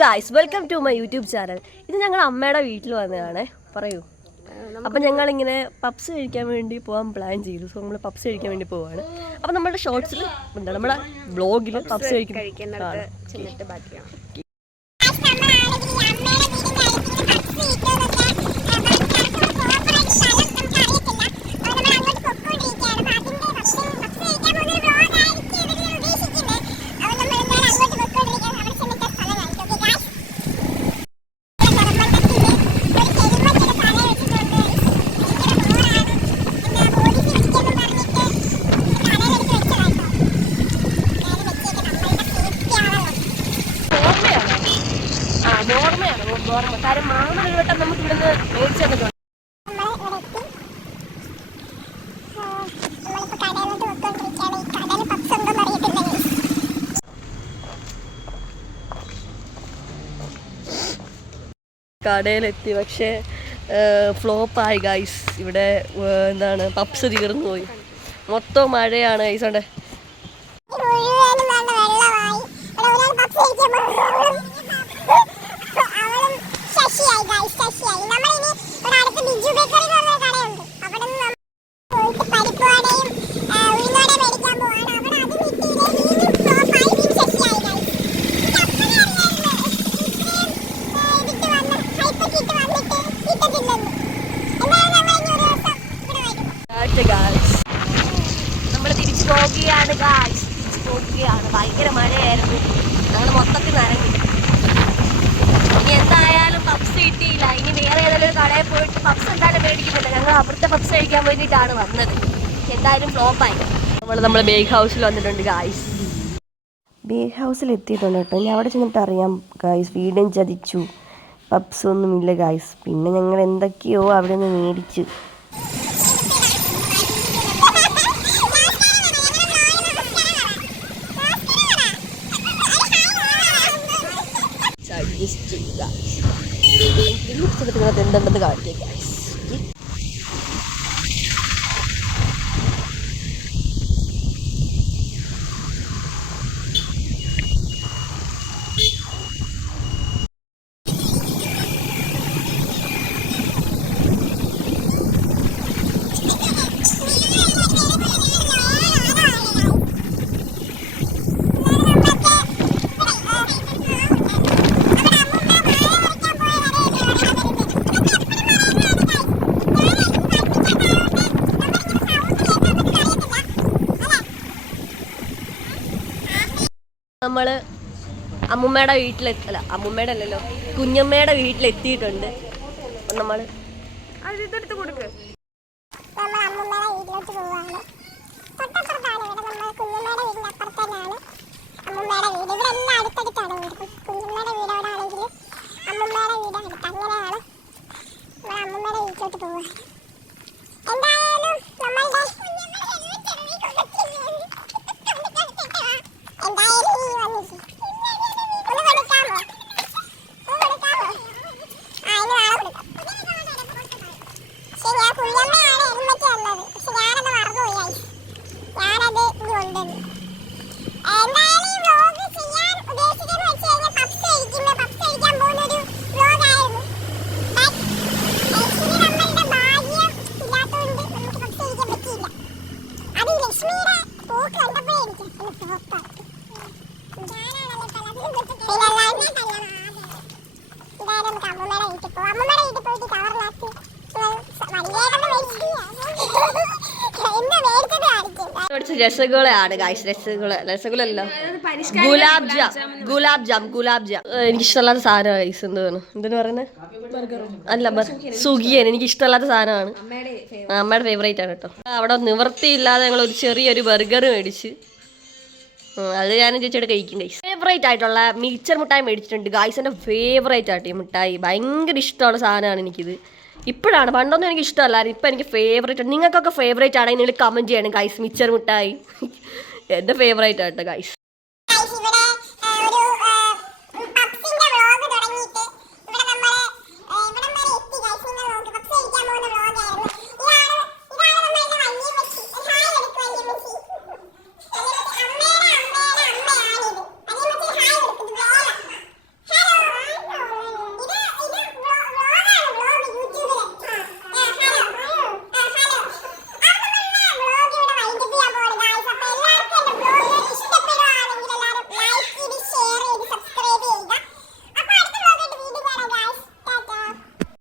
Guys welcome to my YouTube channel. ഇത് ഞങ്ങൾ അമ്മയുടെ വീട്ടിൽ വന്നതാണ്. പറയൂ. അപ്പം ഞങ്ങളിങ്ങനെ പപ്സ് കഴിക്കാൻ വേണ്ടി പോകാൻ പ്ലാൻ ചെയ്തു. സോ നമ്മൾ പപ്സ് കഴിക്കാൻ വേണ്ടി പോവാണ്. അപ്പം നമ്മുടെ ഷോർട്സിൽ എന്താണ് നമ്മുടെ ബ്ലോഗിൽ പപ്സ് കഴിക്കുന്നത്. കാരണം മാമ ഒരു വട്ടം നമുക്ക് ഇവിടുന്ന് മേടിച്ചു തന്നിട്ടുണ്ട്. കടയിലെത്തി, പക്ഷേ ഫ്ലോപ്പായി ഗൈസ്. ഇവിടെ എന്താണ് പപ്സ് തീർന്നു പോയി. മൊത്തം മഴയാണ് ഗൈസ്. അവിടെ നമ്മൾ തിരിച്ചു പോകുകയാണ് ഗായ്സ്. തിരിച്ചു പോകുകയാണ്. ഭയങ്കര മഴയായിരുന്നു. ഞങ്ങൾ മൊത്തത്തിൽ നനഞ്ഞു. ഇനി എന്തായാലും പപ്സ് കിട്ടിയില്ല. ഇനി വേറെ ഏതെങ്കിലും ഒരു കടയിൽ പോയിട്ട് പപ്സ് എന്തായാലും മേടിക്കുന്നില്ല. ഞങ്ങൾ അവിടുത്തെ പപ്സ് കഴിക്കാൻ വേണ്ടിയിട്ടാണ് വന്നത്. എന്തായാലും ഫ്ലോപ്പായി. നമ്മൾ ബേഗ് ഹൗസിൽ വന്നിട്ടുണ്ട് ഗായ്സ്. ബേഗ് ഹൗസിൽ എത്തിയിട്ടുണ്ട് കേട്ടോ. ഇനി അവിടെ ചെന്നിട്ട് അറിയാം ഗായ്സ്. വീടും ചതിച്ചു. പപ്സ് ഒന്നുമില്ല ഗായ്സ്. പിന്നെ ഞങ്ങൾ എന്തൊക്കെയോ അവിടെ നിന്ന് മേടിച്ചു. എന്തുണ്ടെന്ന് കാണിക്കുക. നമ്മൾ അമ്മുമ്മയുടെ വീട്ടിലെത്തല്ല, അമ്മുമ്മയുടെ അല്ലല്ലോ, കുഞ്ഞമ്മയുടെ വീട്ടിലെത്തിയിട്ടുണ്ട്. അപ്പം നമ്മൾ രസഗുളയാണ് ഗായ്സ്. രസഗുളല്ല, ഗുലാബ് ജാം. എനിക്കിഷ്ടമല്ലാത്ത സാധനമാണ് ഗൈസ്. എന്തെന്ന് പറയുന്നത് അല്ല, സുഖിയൻ. എനിക്ക് ഇഷ്ടമല്ലാത്ത സാധനമാണ്. അമ്മയുടെ ഫേവറേറ്റ് ആണ് കേട്ടോ. അവിടെ നിവൃത്തിയില്ലാതെ ഞങ്ങൾ ഒരു ചെറിയൊരു ബർഗർ മേടിച്ച് അത് ഞാനും ചേച്ചിയുടെ കഴിക്കും ഗൈസ്. ഫേവറേറ്റ് ആയിട്ടുള്ള മിക്സർ മിഠായി മേടിച്ചിട്ടുണ്ട് ഗായ്സ്. എൻ്റെ ഫേവറേറ്റ് ആയിട്ട് ഈ മിഠായി ഭയങ്കര ഇഷ്ടമുള്ള സാധനമാണ് എനിക്കിത്. ഇപ്പോഴാണ്, പണ്ടൊന്നും എനിക്ക് ഇഷ്ടമല്ലായിരുന്നു. ഇപ്പം എനിക്ക് ഫേവറേറ്റ് ആണ്. നിങ്ങൾക്കൊക്കെ ഫേവറേറ്റ് ആണെങ്കിൽ നിങ്ങൾ കമൻറ്റ് ചെയ്യണം ഗൈസ്. മിക്സർ മിഠായി എൻ്റെ ഫേവറേറ്റ് ആട്ടോ ഗൈസ്.